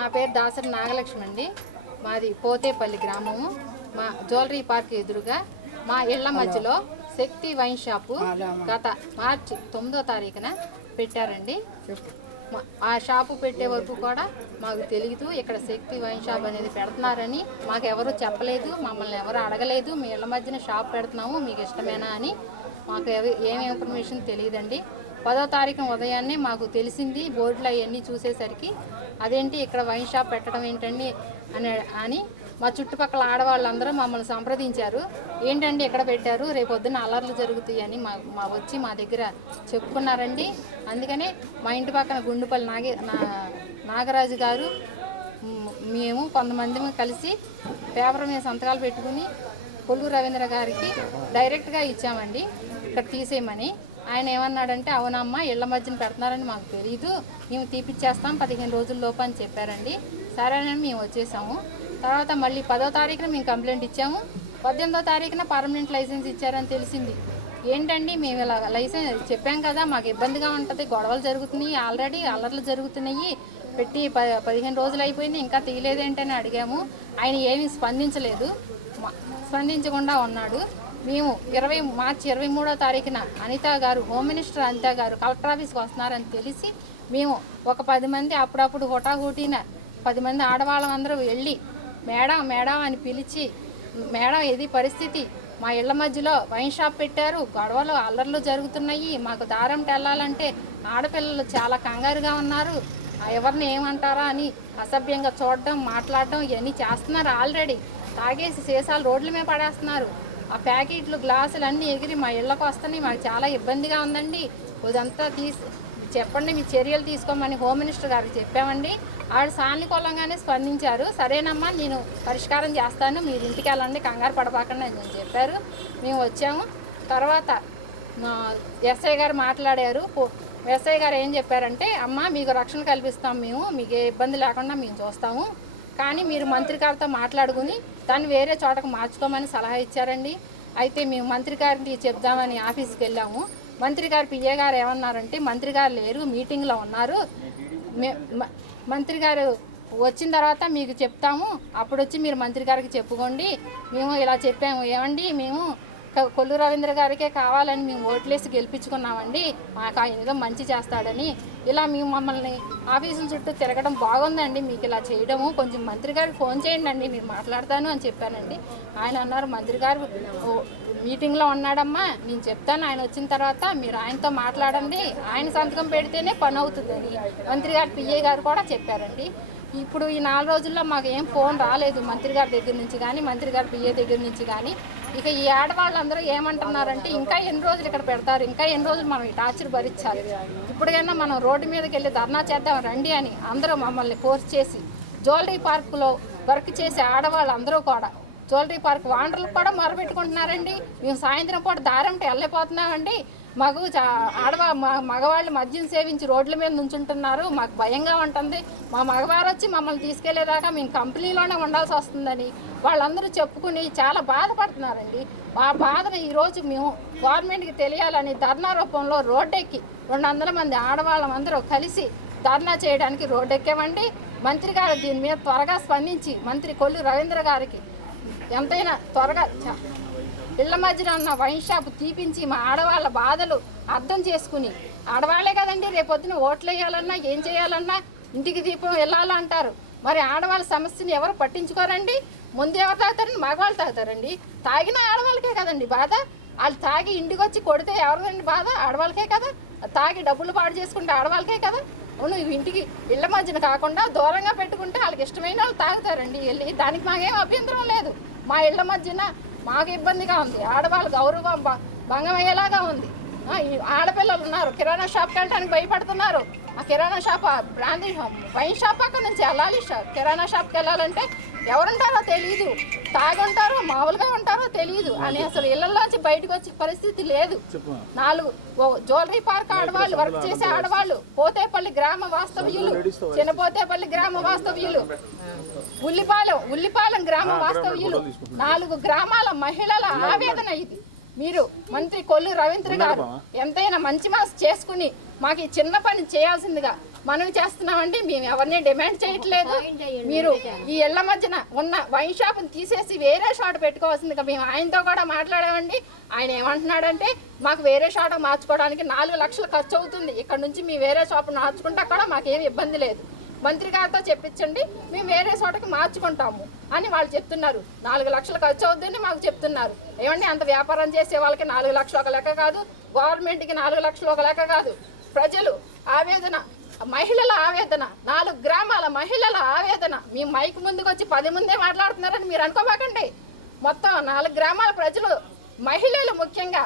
నా పేరు దాసరి నాగలక్ష్మి అండి. మాది పోతేపల్లి గ్రామము. మా జ్యువెలరీ పార్క్ ఎదురుగా మా ఇళ్ల మధ్యలో శక్తి వైన్ షాపు గత మార్చి 9వ తారీఖున పెట్టారండి. ఆ షాపు పెట్టే వరకు కూడా మాకు తెలియదు ఇక్కడ శక్తి వైన్ షాప్ అనేది పెడుతున్నారని. మాకు ఎవరు చెప్పలేదు, మమ్మల్ని ఎవరు అడగలేదు. మీ ఇళ్ల మధ్యన షాప్ పెడుతున్నాము, మీకు ఇష్టమేనా అని మాకు ఏమి ఇన్ఫర్మేషన్ తెలియదండి. 10వ తారీఖున ఉదయాన్నే మాకు తెలిసింది. బోర్డులో అవన్నీ చూసేసరికి అదేంటి ఇక్కడ వైన్ షాప్ పెట్టడం ఏంటండి అని మా చుట్టుపక్కల ఆడవాళ్ళందరూ మమ్మల్ని సంప్రదించారు. ఏంటండి ఎక్కడ పెట్టారు, రేపొద్దున అల్లర్లు జరుగుతాయి అని వచ్చి మా దగ్గర చెప్పుకున్నారండి. అందుకనే మా ఇంటి పక్కన గుండుపల్లి నాగరాజు గారు మేము కొంతమంది కలిసి పేపర్ మీద సంతకాలు పెట్టుకుని కొల్లు రవీంద్ర గారికి డైరెక్ట్గా ఇచ్చామండి ఇక్కడ తీసేయమని. ఆయన ఏమన్నాడంటే, అవునమ్మా ఇళ్ల మధ్యన పెడుతున్నారని మాకు తెలీదు, మేము తీపిచ్చేస్తాం 15 రోజుల్లోపు అని చెప్పారండి. సరేనని మేము వచ్చేసాము. తర్వాత మళ్ళీ 10వ తారీఖున మేము కంప్లైంట్ ఇచ్చాము. 18వ తారీఖున పర్మనెంట్ లైసెన్స్ ఇచ్చారని తెలిసింది. ఏంటండి మేము ఇలా లైసెన్స్ చెప్పాం కదా, మాకు ఇబ్బందిగా ఉంటుంది, గొడవలు జరుగుతున్నాయి, ఆల్రెడీ అల్లర్లు జరుగుతున్నాయి, పెట్టి 15 రోజులు అయిపోయింది, ఇంకా తీయలేదేంటని అడిగాము. ఆయన ఏమీ స్పందించకుండా ఉన్నాడు. మేము మార్చి 23వ తారీఖున అనిత గారు, హోమ్ మినిస్టర్ అనిత గారు కలెక్టర్ ఆఫీస్కి వస్తున్నారని తెలిసి మేము ఒక 10 మంది అప్పుడప్పుడు హుటాహుటిన 10 మంది ఆడవాళ్ళం అందరూ వెళ్ళి మేడం అని పిలిచి, మేడం ఇది పరిస్థితి, మా ఇళ్ల మధ్యలో వైన్ షాప్ పెట్టారు, గొడవలు అల్లర్లు జరుగుతున్నాయి, మాకు దారం వెళ్ళాలంటే ఆడపిల్లలు చాలా కంగారుగా ఉన్నారు, ఎవరిని ఏమంటారా అని అసభ్యంగా చూడడం మాట్లాడడం ఇవన్నీ చేస్తున్నారు. ఆల్రెడీ తాగేసి సీసాలు రోడ్ల మీద పడేస్తున్నారు. ఆ ప్యాకెట్లు గ్లాసులు అన్నీ ఎగిరి మా ఇళ్ళకు వస్తున్నాయి, మాకు చాలా ఇబ్బందిగా ఉందండి, ఇదంతా చెప్పండి, మీ చర్యలు తీసుకోమని హోమ్ మినిస్టర్ గారికి చెప్పామండి. ఆవిడ సానుకూలంగానే స్పందించారు. సరేనమ్మా నేను పరిష్కారం చేస్తాను, మీరు ఇంటికి వెళ్ళండి, కంగారు పడబాకండి అని చెప్పారు. మేము వచ్చాము. తర్వాత ఎస్ఐ గారు మాట్లాడారు. ఎస్ఐ గారు ఏం చెప్పారంటే, అమ్మ మీకు రక్షణ కల్పిస్తాం, మీకు ఏ ఇబ్బంది లేకుండా మేము చూస్తాము, కానీ మీరు మంత్రి గారితో మాట్లాడుకుని దాన్ని వేరే చోటకు మార్చుకోమని సలహా ఇచ్చారండి. అయితే మేము మంత్రి గారికి చెప్దామని ఆఫీస్కి వెళ్ళాము. మంత్రి గారు పిఏ గారు ఏమన్నారంటే, మంత్రి గారు లేరు, మీటింగ్లో ఉన్నారు, మంత్రి గారు వచ్చిన తర్వాత మీకు చెప్తాము, అప్పుడు వచ్చి మీరు మంత్రి గారికి చెప్పుకోండి. మేము ఇలా చెప్పాము, ఏమండి మేము కొల్లు రవీంద్ర గారికే కావాలని మేము ఓట్లేసి గెలిపించుకున్నామండి, మాకు ఆయన ఏదో మంచి చేస్తాడని. ఇలా మేము మమ్మల్ని ఆఫీసుల చుట్టూ తిరగడం బాగుందండి, మీకు ఇలా చేయడము, కొంచెం మంత్రి గారికి ఫోన్ చేయండి అండి, నేను మాట్లాడతాను అని చెప్పానండి. ఆయన అన్నారు, మంత్రి గారు మీటింగ్లో ఉన్నాడమ్మా, నేను చెప్తాను, ఆయన వచ్చిన తర్వాత మీరు ఆయనతో మాట్లాడండి, ఆయన సంతకం పెడితేనే పని అవుతుందని మంత్రి గారు పిఏ గారు కూడా చెప్పారండి. ఇప్పుడు ఈ 4 రోజుల్లో మాకు ఏం ఫోన్ రాలేదు మంత్రి గారి దగ్గర నుంచి కానీ, మంత్రి గారి పిఏ దగ్గర నుంచి కానీ. ఇక ఈ ఆడవాళ్ళందరూ ఏమంటున్నారంటే, ఇంకా ఎన్ని రోజులు ఇక్కడ పెడతారు, ఇంకా ఎన్ని రోజులు మనం ఈ టార్చర్ భరించాలి, ఇప్పటికైనా మనం రోడ్డు మీదకి వెళ్ళి ధర్నా చేద్దాం రండి అని అందరూ మమ్మల్ని ఫోర్స్ చేసి, జ్యువెలరీ పార్కులో వర్క్ చేసే ఆడవాళ్ళందరూ కూడా జ్యువెలరీ పార్క్ వాండర్లు కూడా మొరపెట్టుకుంటున్నారండి. మేము సాయంత్రం పూట దారంటే వెళ్ళిపోతున్నామండి, మాకు మగవాళ్ళు మద్యం సేవించి రోడ్ల మీద నుంచుంటున్నారు, మాకు భయంగా ఉంటుంది, మా మగవారు వచ్చి మమ్మల్ని తీసుకెళ్లేదాకా మేము కంపెనీలోనే ఉండాల్సి వస్తుందని వాళ్ళందరూ చెప్పుకుని చాలా బాధపడుతున్నారండి. ఆ బాధను ఈరోజు మేము గవర్నమెంట్కి తెలియాలని ధర్నా రూపంలో రోడ్డెక్కి 200 మంది ఆడవాళ్ళం అందరూ కలిసి ధర్నా చేయడానికి రోడ్డెక్కామండి. మంత్రి గారు దీని మీద త్వరగా స్పందించి మంత్రి కొల్లు రవీంద్ర గారికి ఎంతైనా త్వరగా ఇళ్ల మధ్యన ఉన్న వైన్ షాప్ తీపించి మా ఆడవాళ్ళ బాధలు అర్థం చేసుకుని, ఆడవాళ్లే కదండి రేపొద్దున ఓట్లు వేయాలన్నా ఏం చేయాలన్నా ఇంటికి దీపం వెళ్ళాలంటారు, మరి ఆడవాళ్ళ సమస్యని ఎవరు పట్టించుకోరండి. ముందు ఎవరు తాగుతారండి, మగవాళ్ళు తాగుతారండి. తాగిన ఆడవాళ్ళకే కదండి బాధ, వాళ్ళు తాగి ఇంటికి వచ్చి కొడితే ఎవరిదండి బాధ, ఆడవాళ్ళకే కదా, తాగి డబ్బులు పాడు చేసుకుంటే ఆడవాళ్ళకే కదా. అవును, ఇంటికి ఇళ్ల మధ్యన కాకుండా దూరంగా పెట్టుకుంటే వాళ్ళకి ఇష్టమైన వాళ్ళు తాగుతారండి వెళ్ళి, దానికి మాకేం అభ్యంతరం లేదు. మా ఇళ్ల మధ్యన మాకు ఇబ్బందిగా ఉంది, ఆడవాళ్ళు గౌరవం భంగం అయ్యేలాగా ఉంది. ఆడపిల్లలు ఉన్నారు, కిరాణా షాప్కి వెళ్ళడానికి భయపడుతున్నారు. ఆ కిరాణా షాప్ బ్రాందీ వైన్ షాప్ అక్కడ నుంచి వెళ్ళాలి, కిరాణా షాప్కి వెళ్ళాలంటే ఎవరుంటారో తెలియదు, తాగుంటారో మామూలుగా ఉంటారో తెలియదు అని అసలు ఇళ్లలోంచి బయటకు వచ్చే పరిస్థితి లేదు. 4 జ్యువెలరీ పార్క్ ఆడవాళ్ళు, వర్క్ చేసే ఆడవాళ్ళు, పోతేపల్లి గ్రామ వాస్తవ్యులు, చిన్నపోతేపల్లి గ్రామ వాస్తవ్యులు, ఉల్లిపాలెం గ్రామ వాస్తవ్యులు, 4 గ్రామాల మహిళల ఆవేదన ఇది. మీరు మంత్రి కొల్లు రవీంద్ర గారు ఎంతైనా మంచి మనసు చేసుకుని మాకు ఈ చిన్న పని చేయాల్సిందిగా మనవి చేస్తున్నామండి. మేము ఎవరిని డిమాండ్ చేయట్లేదు. మీరు ఈ ఇళ్ల మధ్యన ఉన్న వైన్ షాప్ని తీసేసి వేరే షాట్ పెట్టుకోవాల్సిందిగా మేము ఆయనతో కూడా మాట్లాడామండి. ఆయన ఏమంటున్నాడంటే మాకు వేరే షాట్ మార్చుకోవడానికి 4 లక్షలు ఖర్చు అవుతుంది, ఇక్కడ నుంచి మీ వేరే షాప్ మార్చుకుంటా కూడా మాకేమి ఇబ్బంది లేదు, మంత్రి గారితో చెప్పించండి, మేము వేరే చోటకి మార్చుకుంటాము అని వాళ్ళు చెప్తున్నారు. 4 లక్షలు ఖర్చు అవుతుందని మాకు చెప్తున్నారు. ఏమండి, అంత వ్యాపారం చేసే వాళ్ళకి 4 లక్షలు ఒక లెక్క కాదు, గవర్నమెంట్కి 4 లక్షలు ఒక లెక్క కాదు. ప్రజలు ఆవేదన, మహిళల ఆవేదన, 4 గ్రామాల మహిళల ఆవేదన. మీ మైక్ ముందుకు వచ్చి 10 మందే మాట్లాడుతున్నారని మీరు అనుకోబాకండి. మొత్తం 4 గ్రామాల ప్రజలు, మహిళలు ముఖ్యంగా,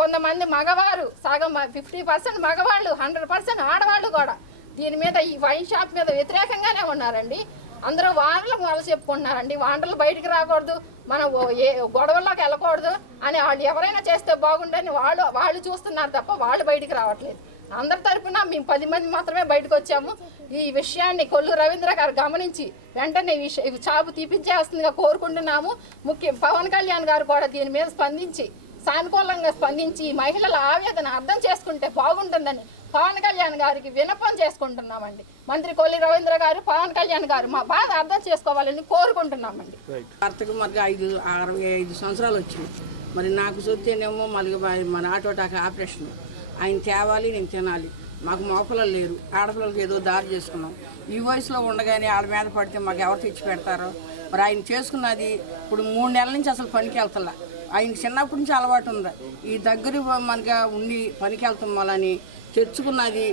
కొంతమంది మగవారు, సగం 50% మగవాళ్ళు, 100% ఆడవాళ్ళు కూడా దీని మీద, ఈ వైన్ షాప్ మీద వ్యతిరేకంగానే ఉన్నారండి. అందరూ వానలు మొదలు చెప్పుకుంటున్నారండి. వానలు బయటికి రాకూడదు, మనం ఏ గొడవల్లోకి వెళ్ళకూడదు అని వాళ్ళు ఎవరైనా చేస్తే బాగుండని వాళ్ళు చూస్తున్నారు తప్ప వాళ్ళు బయటికి రావట్లేదు. అందరి తరఫున మేము 10 మంది మాత్రమే బయటకు వచ్చాము. ఈ విషయాన్ని కొల్లు రవీంద్ర గారు గమనించి వెంటనే షాపు తీపించేస్తుందిగా కోరుకుంటున్నాము. పవన్ కళ్యాణ్ గారు కూడా దీని మీద స్పందించి, సానుకూలంగా స్పందించి మహిళల ఆవేదన అర్థం చేసుకుంటే బాగుంటుందని పవన్ కళ్యాణ్ గారికి విన్నపం చేసుకుంటున్నామండి. మంత్రి కొల్లి రవీంద్ర గారు, పవన్ కళ్యాణ్ గారు మా బాధ అర్థం చేసుకోవాలని కోరుకుంటున్నామండి. భర్తకు మరి 65 సంవత్సరాలు వచ్చింది. మరి నాకు చూస్తేనేమో మళ్ళీ మన ఆటోటాక ఆపరేషన్, ఆయన తేవాలి, నేను తినాలి. మాకు మోపలలు లేరు, ఆడపిల్లలకి ఏదో దారి చేసుకున్నాం. ఈ వయసులో ఉండగానే వాళ్ళ మీద పడితే మాకు ఎవరు తెచ్చి పెడతారో. మరి ఆయన చేసుకున్నది ఇప్పుడు 3 నెలల నుంచి అసలు పనికి వెళ్తలా. ఆయనకి చిన్నప్పటి నుంచి అలవాటు ఉంది. ఈ దగ్గర మనగా ఉండి పనికి వెళ్తాం వాళ్ళని తెచ్చుకున్నది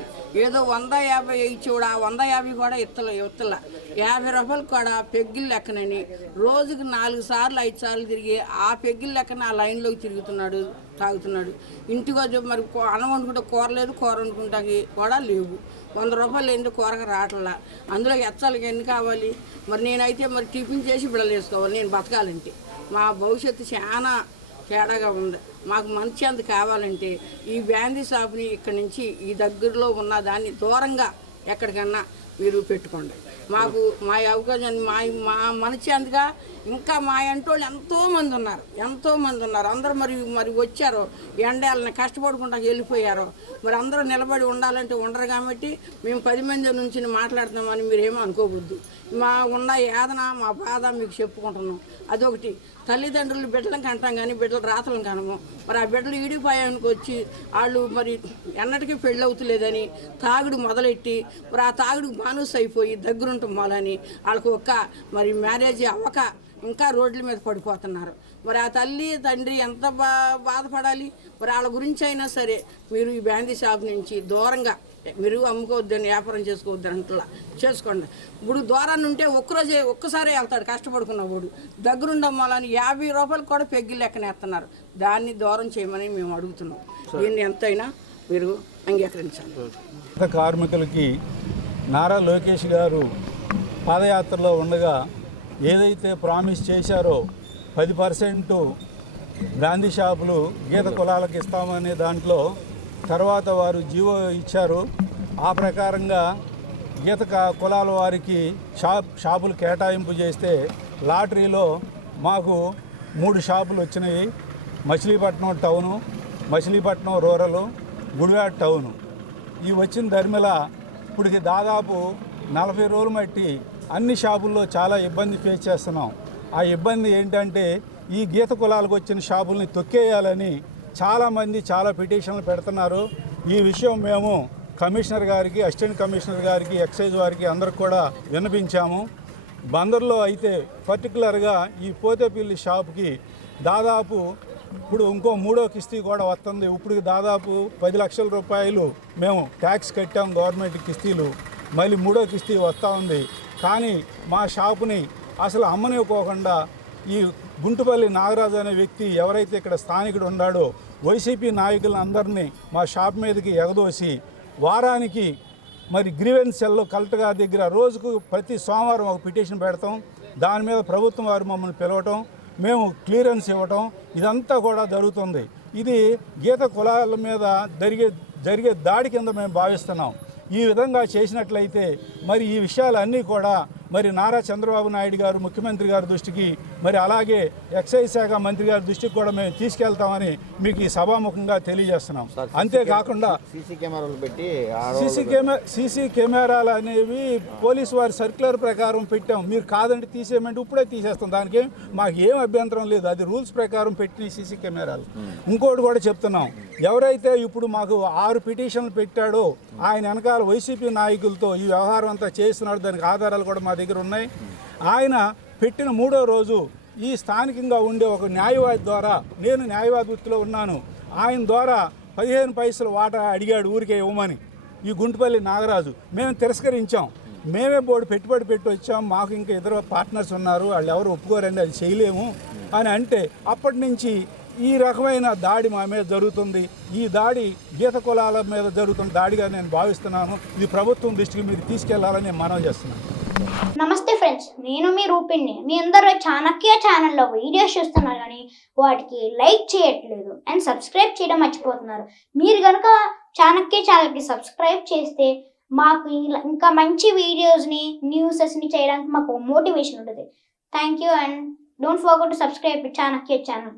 ఏదో 150 ఇచ్చేవాడు, ఆ 150 కూడా ఇత్తల 50 రూపాయలు కూడా పెగ్గిల్ లెక్కనని రోజుకి 4 సార్లు 5 సార్లు తిరిగి ఆ పెగ్గిల్ లెక్కన ఆ లైన్లోకి తిరుగుతున్నాడు, తాగుతున్నాడు. ఇంటికి వచ్చి మరి అన్నం వండుకుంటే కూర లేదు, కూర వండుకుంటాకి కూడా లేవు. 100 రూపాయలు ఏంటి కూరగా రావట్లా. అందులో ఎచ్చాలకి ఎన్ని కావాలి? మరి నేనైతే మరి టిఫిన్ చేసి బిడ్డలు వేసుకోవాలి నేను బతకాలంటే. మా భవిష్యత్తు చాలా తేడాగా ఉంది. మాకు మంచి అంత కావాలంటే ఈ బ్యాందీ షాప్ని ఇక్కడి నుంచి ఈ దగ్గరలో ఉన్న దాన్ని దూరంగా ఎక్కడికన్నా మీరు పెట్టుకోండి. మాకు మా అవకాశాన్ని మా మనశ్శాంతిగా ఇంకా మా అంటోళ్ళు ఎంతోమంది ఉన్నారు. అందరూ మరి వచ్చారో, ఎండాలని కష్టపడుకుంటా వెళ్ళిపోయారో, మరి అందరూ నిలబడి ఉండాలంటే ఉండరు. కాబట్టి మేము 10 మంది నుంచి మాట్లాడుతున్నామని మీరేమో అనుకోవద్దు. మా ఉన్న యాదన, మా బాధ మీకు చెప్పుకుంటున్నాం. అదొకటి. తల్లిదండ్రులు బిడ్డలను కంటాం కానీ బిడ్డలు రాతలను కనము. మరి ఆ బిడ్డలు ఈడిపోయానికి వచ్చి వాళ్ళు మరి ఎన్నటికీ పెళ్ళి అవుతులేదని తాగుడు మొదలెట్టి మరి ఆ తాగుడు మానూస్ అయిపోయి దగ్గరుంటాం వాళ్ళని వాళ్ళకు మరి మ్యారేజ్ అవ్వక ఇంకా రోడ్ల మీద పడిపోతున్నారు. మరి ఆ తల్లి తండ్రి ఎంత బాధపడాలి. మరి వాళ్ళ గురించి అయినా సరే మీరు ఈ బ్యాందీ షాప్ నుంచి దూరంగా మీరు అమ్ముకోవద్దని, వ్యాపారం చేసుకోవద్దని అంటలా చేసుకోండి. ఇప్పుడు దూరాన్ని ఉంటే ఒక్కసారి వెళ్తాడు కష్టపడుకున్న వాడు. దగ్గరుండమ్మాలని 50 రూపాయలు కూడా పెగ్గి లెక్కనేస్తున్నారు. దాన్ని దూరం చేయమని మేము అడుగుతున్నాం. దీన్ని ఎంతైనా మీరు అంగీకరించాలి. కార్మికులకి నారా లోకేష్ గారు పాదయాత్రలో ఉండగా ఏదైతే ప్రామిస్ చేశారో 10% గాంధీ షాపులు గీత కులాలకు ఇస్తామనే దాంట్లో తర్వాత వారు జీవో ఇచ్చారు. ఆ ప్రకారంగా గీత కులాల వారికి షాపులు కేటాయింపు చేస్తే లాటరీలో మాకు 3 షాపులు వచ్చినాయి. Machilipatnam town, Machilipatnam రూరలు, Gudivada town. ఈ వచ్చిన ధర్మిల ఇప్పటికి దాదాపు 40 రోజులు మట్టి అన్ని షాపుల్లో చాలా ఇబ్బంది ఫేస్ చేస్తున్నాం. ఆ ఇబ్బంది ఏంటంటే ఈ గీత కులాలకు వచ్చిన షాపుల్ని తొక్కేయాలని చాలామంది చాలా పిటిషన్లు పెడుతున్నారు. ఈ విషయం మేము కమిషనర్ గారికి, అసిస్టెంట్ కమిషనర్ గారికి, ఎక్సైజ్ వారికి అందరికి కూడా విన్నపించాము. బందర్లో అయితే పర్టికులర్గా ఈ పోతేపల్లి షాప్కి దాదాపు ఇప్పుడు ఇంకో 3వ కిస్తీ కూడా వస్తుంది. ఇప్పుడు దాదాపు 10 లక్షల రూపాయలు మేము ట్యాక్స్ కట్టాం గవర్నమెంట్ కిస్తీలు. మళ్ళీ 3వ కిస్తీ వస్తూ ఉంది. కానీ మా షాపుని అసలు అమ్మనివ్వకోకుండా ఈ గుంటుపల్లి నాగరాజు అనే వ్యక్తి ఎవరైతే ఇక్కడ స్థానికుడు ఉన్నాడో వైసీపీ నాయకులందరినీ మా షాప్ మీదకి ఎగదోసి వారానికి మరి గ్రీవెన్స్ సెల్లో కలెక్టర్ గారి దగ్గర రోజుకు ప్రతి సోమవారం ఒక పిటిషన్ పెడతాం. దాని మీద ప్రభుత్వం వారు మమ్మల్ని పిలవటం, మేము క్లియరెన్స్ ఇవ్వటం, ఇదంతా కూడా జరుగుతుంది. ఇది గీత కులాల మీద జరిగే దాడి కింద మేము భావిస్తున్నాం. ఈ విధంగా చేసినట్లయితే మరి ఈ విషయాలన్నీ కూడా మరి నారా చంద్రబాబు నాయుడు గారు ముఖ్యమంత్రి గారి దృష్టికి మరి అలాగే ఎక్సైజ్ శాఖ మంత్రి గారి దృష్టికి కూడా మేము తీసుకెళ్తామని మీకు ఈ సభాముఖంగా తెలియజేస్తున్నాం. అంతేకాకుండా సీసీ కెమెరాలు అనేవి పోలీసు వారి సర్క్యులర్ ప్రకారం పెట్టాం. మీరు కాదంటే తీసేయమంటే ఇప్పుడే తీసేస్తాం. దానికి మాకు ఏం అభ్యంతరం లేదు. అది రూల్స్ ప్రకారం పెట్టిన సీసీ కెమెరాలు. ఇంకోటి కూడా చెప్తున్నాం, ఎవరైతే ఇప్పుడు మాకు 6 పిటిషన్లు పెట్టాడో ఆయన వెనకాల వైసీపీ నాయకులతో ఈ వ్యవహారం అంతా చేస్తున్నాడు. దానికి ఆధారాలు కూడా మా దగ్గర ఉన్నాయి. ఆయన పెట్టిన 3వ రోజు ఈ స్థానికంగా ఉండే ఒక న్యాయవాది ద్వారా, నేను న్యాయవాది వృత్తిలో ఉన్నాను, ఆయన ద్వారా 15 పైసలు వాటా అడిగాడు ఊరికే ఇవ్వమని ఈ గుంటుపల్లి నాగరాజు. మేము తిరస్కరించాం. మేమే బోర్డు పెట్టుబడి పెట్టి వచ్చాం, మాకు ఇంకా ఇద్దరు పార్ట్నర్స్ ఉన్నారు, వాళ్ళు ఎవరు ఒప్పుకోరండి, అది చేయలేము అని అంటే అప్పటి నుంచి ఈ రకమైన దాడి మా మీద జరుగుతుంది. ఈ దాడి గీత కులాల మీద జరుగుతున్న దాడిగా నేను భావిస్తున్నాను. ఇది ప్రభుత్వం దృష్టికి మీరు తీసుకెళ్లాలని నేను మనవి చేస్తున్నాను. నమస్తే ఫ్రెండ్స్, నేను మీ రూపిణి. మీ అందరూ చాణక్య ఛానల్లో వీడియోస్ చూస్తున్నారు కానీ వాటికి లైక్ చేయట్లేదు అండ్ సబ్స్క్రైబ్ చేయడం మర్చిపోతున్నారు. మీరు కనుక చాణక్య ఛానల్కి సబ్స్క్రైబ్ చేస్తే మాకు ఇంకా మంచి వీడియోస్ని, న్యూసెస్ని చేయడానికి మాకు మోటివేషన్ ఉంటుంది. Thank you and don't forget to subscribe Chanakya channel.